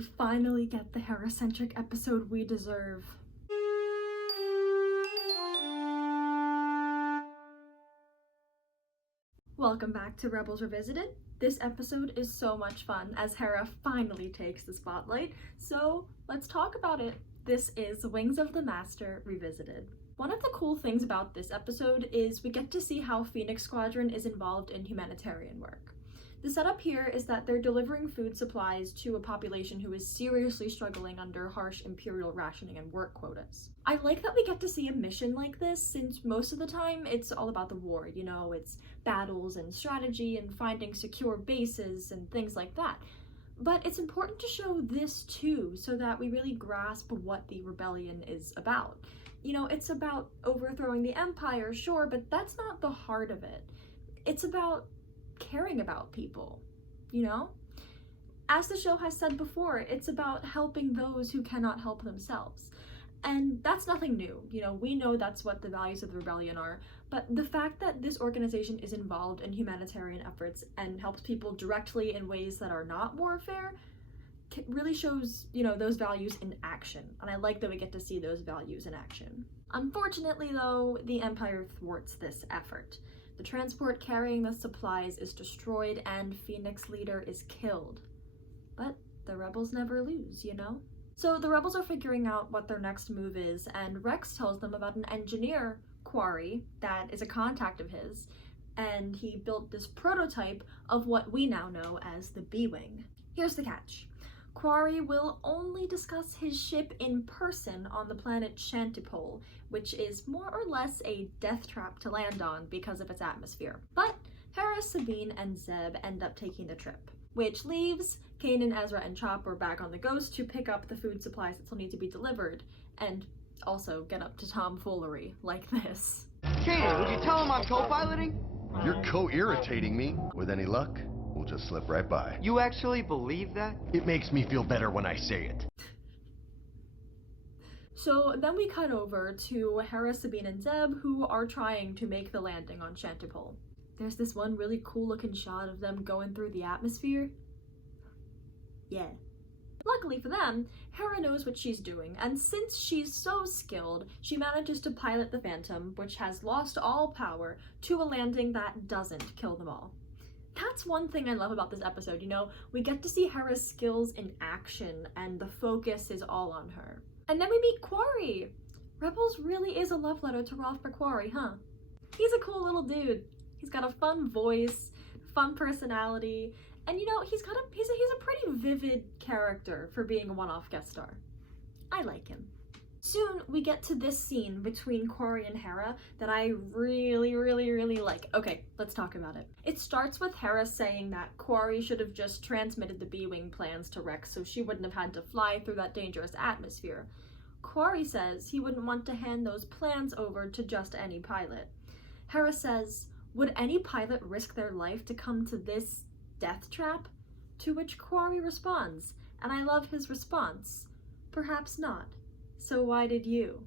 we finally get the Hera-centric episode we deserve. Welcome back to Rebels Revisited. This episode is so much fun as Hera finally takes the spotlight, so let's talk about it. This is Wings of the Master Revisited. One of the cool things about this episode is we get to see how Phoenix Squadron is involved in humanitarian work. The setup here is that they're delivering food supplies to a population who is seriously struggling under harsh imperial rationing and work quotas. I like that we get to see a mission like this since most of the time it's all about the war, you know, it's battles and strategy and finding secure bases and things like that. But it's important to show this too so that we really grasp what the rebellion is about. You know, it's about overthrowing the Empire, sure, but that's not the heart of it. It's about caring about people, you know? As the show has said before, it's about helping those who cannot help themselves. And that's nothing new, you know, we know that's what the values of the rebellion are, but the fact that this organization is involved in humanitarian efforts and helps people directly in ways that are not warfare really shows, you know, those values in action, and I like that we get to see those values in action. Unfortunately, though, the Empire thwarts this effort. The transport carrying the supplies is destroyed and Phoenix leader is killed. But the rebels never lose, you know? So the rebels are figuring out what their next move is, and Rex tells them about an engineer, Quarry, that is a contact of his, and he built this prototype of what we now know as the B-Wing. Here's the catch. Quarry will only discuss his ship in person on the planet Shantipole, which is more or less a death trap to land on because of its atmosphere. But Hera, Sabine, and Zeb end up taking the trip, which leaves Kanan, Ezra, and Chopper back on the Ghost to pick up the food supplies that still need to be delivered, and also get up to tomfoolery like this. Kanan, would you tell him I'm co-piloting? You're co-irritating me. With any luck, we'll just slip right by. You actually believe that? It makes me feel better when I say it. So then we cut over to Hera, Sabine, and Zeb, who are trying to make the landing on Shantipole. There's this one really cool looking shot of them going through the atmosphere. Yeah. Luckily for them, Hera knows what she's doing, and since she's so skilled, she manages to pilot the Phantom, which has lost all power, to a landing that doesn't kill them all. That's one thing I love about this episode, you know, we get to see Hera's skills in action, and the focus is all on her. And then we meet Quarry! Rebels really is a love letter to Ralph McQuarrie, huh? He's a cool little dude. He's got a fun voice, fun personality, and you know, he's a pretty vivid character for being a one-off guest star. I like him. Soon, we get to this scene between Quarry and Hera that I really like. Okay, let's talk about it. It starts with Hera saying that Quarry should have just transmitted the B-Wing plans to Rex so she wouldn't have had to fly through that dangerous atmosphere. Quarry says he wouldn't want to hand those plans over to just any pilot. Hera says, would any pilot risk their life to come to this death trap? To which Quarry responds, and I love his response, perhaps not. So why did you?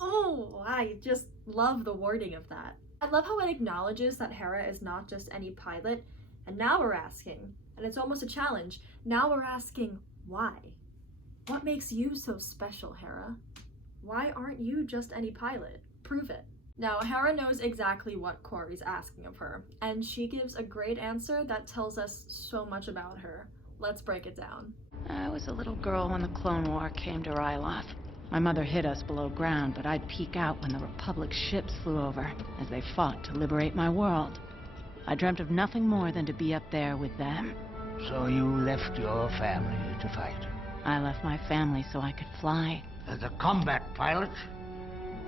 Oh, I just love the wording of that. I love how it acknowledges that Hera is not just any pilot, and now we're asking, and it's almost a challenge, now we're asking why? What makes you so special, Hera? Why aren't you just any pilot? Prove it. Now, Hera knows exactly what Quarry's asking of her, and she gives a great answer that tells us so much about her. Let's break it down. I was a little girl when the Clone War came to Ryloth. My mother hid us below ground, but I'd peek out when the Republic ships flew over, as they fought to liberate my world. I dreamt of nothing more than to be up there with them. So you left your family to fight? I left my family so I could fly. As a combat pilot?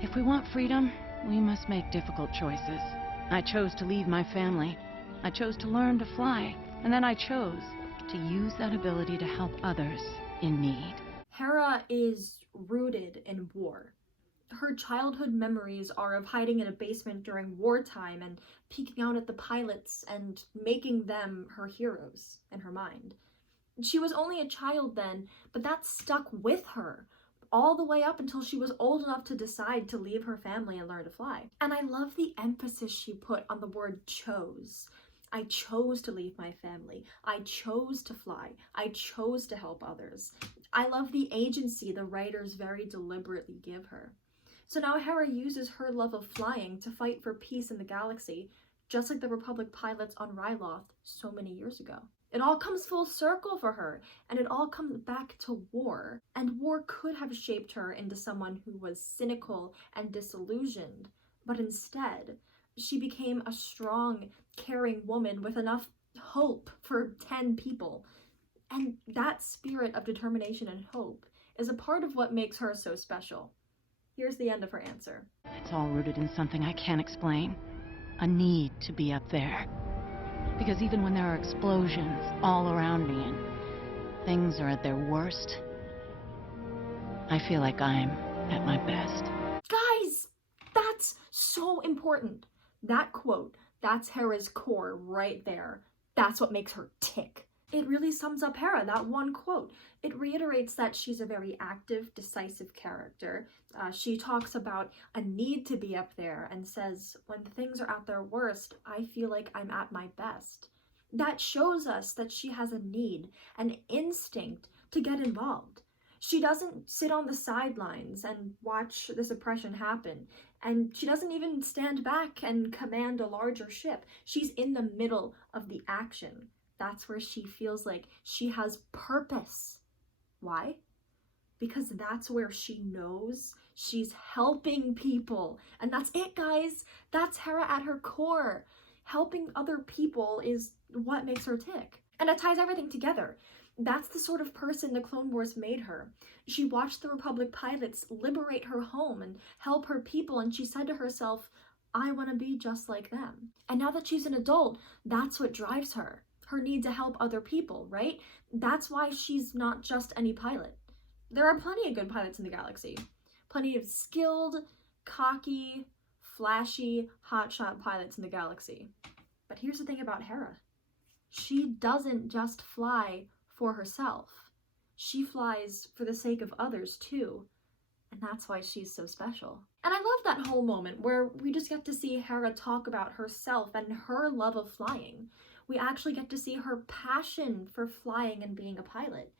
If we want freedom, we must make difficult choices. I chose to leave my family. I chose to learn to fly. And then I chose to use that ability to help others in need. Hera is rooted in war. Her childhood memories are of hiding in a basement during wartime and peeking out at the pilots and making them her heroes in her mind. She was only a child then, but that stuck with her all the way up until she was old enough to decide to leave her family and learn to fly. And I love the emphasis she put on the word chose. I chose to leave my family. I chose to fly. I chose to help others. I love the agency the writers very deliberately give her. So now Hera uses her love of flying to fight for peace in the galaxy, just like the Republic pilots on Ryloth so many years ago. It all comes full circle for her, and it all comes back to war. And war could have shaped her into someone who was cynical and disillusioned, but instead, she became a strong, caring woman with enough hope for 10 people. And that spirit of determination and hope is a part of what makes her so special. Here's the end of her answer. It's all rooted in something I can't explain. A need to be up there. Because even when there are explosions all around me and things are at their worst, I feel like I'm at my best. Guys, that's so important. That quote, that's Hera's core right there. That's what makes her tick. It really sums up Hera, that one quote. It reiterates that she's a very active, decisive character. She talks about a need to be up there and says, when things are at their worst, I feel like I'm at my best. That shows us that she has a need, an instinct to get involved. She doesn't sit on the sidelines and watch this oppression happen. And she doesn't even stand back and command a larger ship. She's in the middle of the action. That's where she feels like she has purpose. Why? Because that's where she knows she's helping people. And that's it, guys. That's Hera at her core. Helping other people is what makes her tick. And it ties everything together. That's the sort of person the Clone Wars made her. She watched the Republic pilots liberate her home and help her people, and she said to herself, I want to be just like them. And now that she's an adult, that's what drives her. Her need to help other people, right? That's why she's not just any pilot. There are plenty of good pilots in the galaxy. Plenty of skilled, cocky, flashy, hotshot pilots in the galaxy. But here's the thing about Hera. She doesn't just fly for herself. She flies for the sake of others too. And that's why she's so special. And I love that whole moment where we just get to see Hera talk about herself and her love of flying. We actually get to see her passion for flying and being a pilot.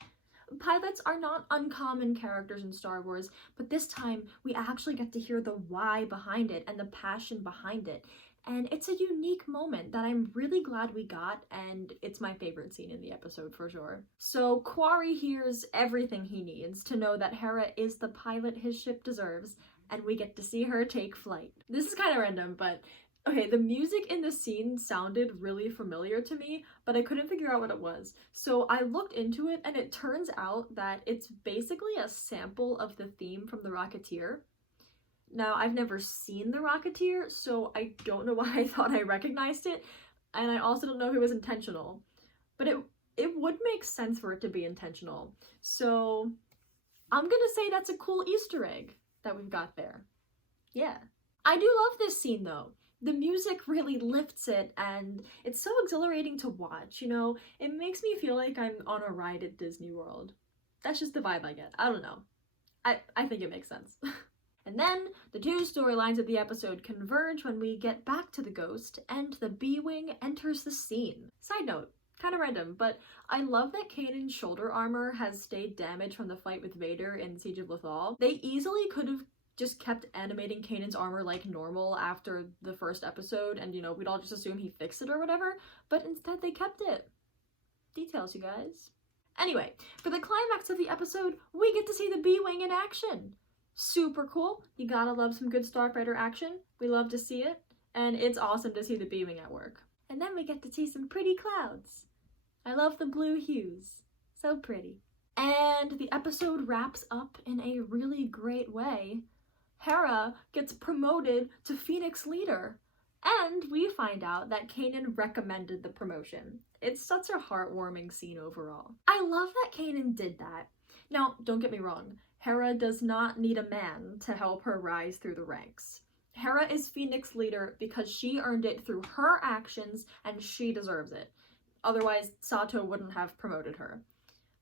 Pilots are not uncommon characters in Star Wars, but this time we actually get to hear the why behind it and the passion behind it. And it's a unique moment that I'm really glad we got, and it's my favorite scene in the episode for sure. So Quarry hears everything he needs to know that Hera is the pilot his ship deserves, and we get to see her take flight. This is kind of random, but okay, the music in the scene sounded really familiar to me, but I couldn't figure out what it was. So I looked into it, and it turns out that it's basically a sample of the theme from The Rocketeer. Now, I've never seen The Rocketeer, so I don't know why I thought I recognized it, and I also don't know if it was intentional. But it would make sense for it to be intentional. So I'm gonna say that's a cool Easter egg that we've got there. Yeah. I do love this scene though. The music really lifts it, and it's so exhilarating to watch, you know? It makes me feel like I'm on a ride at Disney World. That's just the vibe I get. I don't know. I think it makes sense. And then, the two storylines of the episode converge when we get back to the Ghost, and the B-Wing enters the scene. Side note, kind of random, but I love that Kanan's shoulder armor has stayed damaged from the fight with Vader in Siege of Lothal. They easily could have just kept animating Kanan's armor like normal after the first episode, and you know, we'd all just assume he fixed it or whatever, but instead they kept it. Details, you guys. Anyway, for the climax of the episode, we get to see the B-Wing in action. Super cool. You gotta love some good Starfighter action. We love to see it, and it's awesome to see the B-Wing at work. And then we get to see some pretty clouds. I love the blue hues. So pretty. And the episode wraps up in a really great way. Hera gets promoted to Phoenix Leader, and we find out that Kanan recommended the promotion. It's such a heartwarming scene overall. I love that Kanan did that. Now, don't get me wrong, Hera does not need a man to help her rise through the ranks. Hera is Phoenix Leader because she earned it through her actions, and she deserves it. Otherwise, Sato wouldn't have promoted her.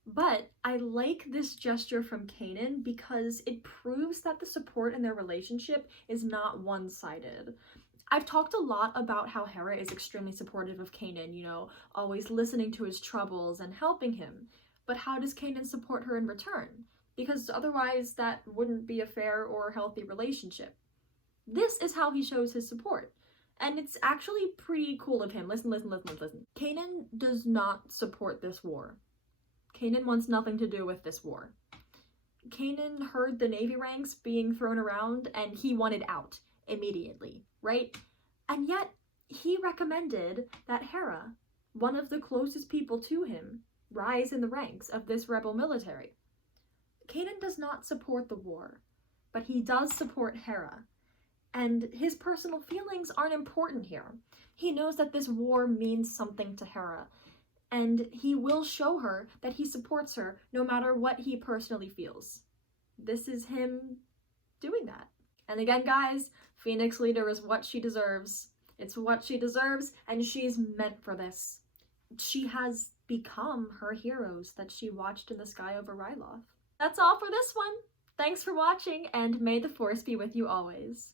But I like this gesture from Kanan because it proves that the support in their relationship is not one-sided. I've talked a lot about how Hera is extremely supportive of Kanan, always listening to his troubles and helping him. But how does Kanan support her in return? Because otherwise that wouldn't be a fair or healthy relationship. This is how he shows his support. And it's actually pretty cool of him. Listen. Kanan does not support this war. Kanan wants nothing to do with this war. Kanan heard the Navy ranks being thrown around and he wanted out immediately, right? And yet he recommended that Hera, one of the closest people to him, rise in the ranks of this rebel military. Kanan does not support the war, but he does support Hera. And his personal feelings aren't important here. He knows that this war means something to Hera, and he will show her that he supports her no matter what he personally feels. This is him doing that. And again, guys, Phoenix Leader is what she deserves. It's what she deserves, and she's meant for this. She has become her heroes that she watched in the sky over Ryloth. That's all for this one. Thanks for watching, and may the Force be with you always.